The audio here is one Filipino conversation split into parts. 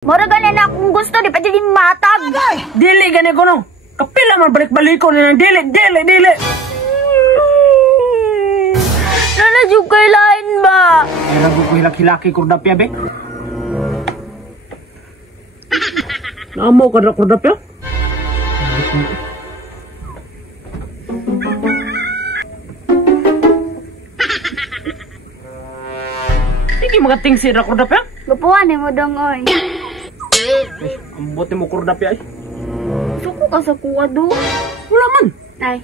Mora gani na akong gusto, di pa dili matag. Dili gani ko no. Kapila man balik-balik ko na dili. Nanadyo kay lain ba? Ay rago ko hilaki kurdapya be. Namo ka kurdapya? Hindi magating si kurdapya? Gapuan mo dong oy. Ang bote mo kurdapya ay. Suko ka sa kuwa do. Wala man. Ay,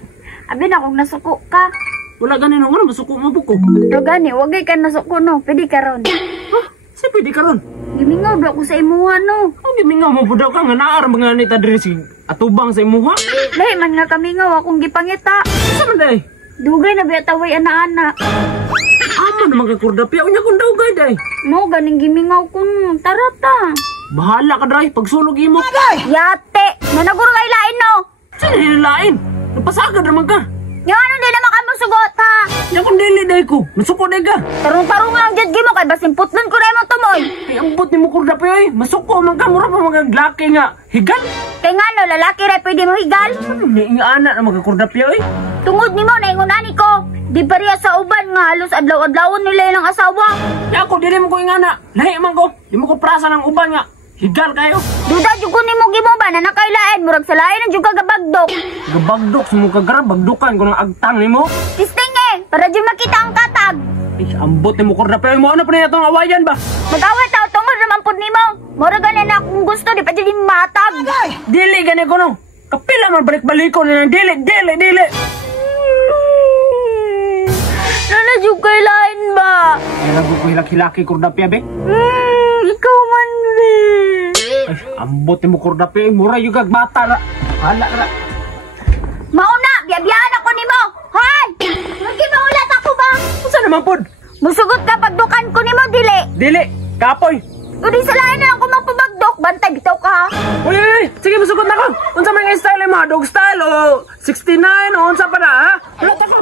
abi na kung nasuko ka. Wala ganin no, ano masuko mo buko. Pero gani, wagay ka nasuko no, pwede ka ron. Ha? Sa pwede ka ron? Gimingaw do ako sa imuha no. Ang gimingaw mo budaw ka nga naar mga nita diri si atubang sa imuha. Lahi man nga kamingaw akong gipangita. Sa man day? Dugay na biyataway ana-ana. Ama naman ka kurdapya, unya kung daw gay day. Mo ganing gimingaw kun tarata. Bahala ka day, pagsulog imo. Yate, managuro kay lain no. Saan hinilain? Napasagad naman ka. Yung ano din naman ka mo sugot ha. Yan kung dili day ko, masuko day ka. Tarong-tarong lang dyan gimo kay basin putlon ko na mo tumoy. Ay, ambot ni mo kurdapya ay. Masuko man ka, mura pa mga glaki nga. Higal? Kay nga no, lalaki rin pwede mo higal. Niingaana na mga kurdapya ay. Tungod ni mo na ingunani ko. Di ba riya sa uban nga halos adlaw-adlawon nila ilang asawa. Ya ako, dili mo ko ingana. Lahi man ko. Di mo ko prasa ng uban nga. Higal kayo. Duda jud ko nimo gimo ba na nakailain murag sa lain ang jud ka gabagdok. Gabagdok, sumo ka gara, bagdukan ko ng agtang ni mo. Tisting para jud makita ang katag. Ay, ambot ni mo kurdapya ay mo. Ano pa niya itong awayan ba? Mag-away tao tungod naman pud nimo. Mura gani na akong gusto di pa jud matag. Dili gani ko no. Kapila man balik-balik ko na dili. Nana jud kay lain ba? Ay, rago ko hilaki kurdapya be. Ikaw man be. Ay, ambot ni mo kurdapya ay mura yung bata ra. Hala ra. Mauna, biyabiyaan ako nimo. Hoy! Lagi maulat ako ba? Unsa naman pod? Musugot ka pagdukan ko nimo dili. Dili, kapoy. Udi sa lain na lang ko magpabagdok. Bantay bitaw ka ha. Uy, sige masugot na ko. Unsa man nga style mo? Dog style o 69 o unsa pa na ha? Wala ta ko.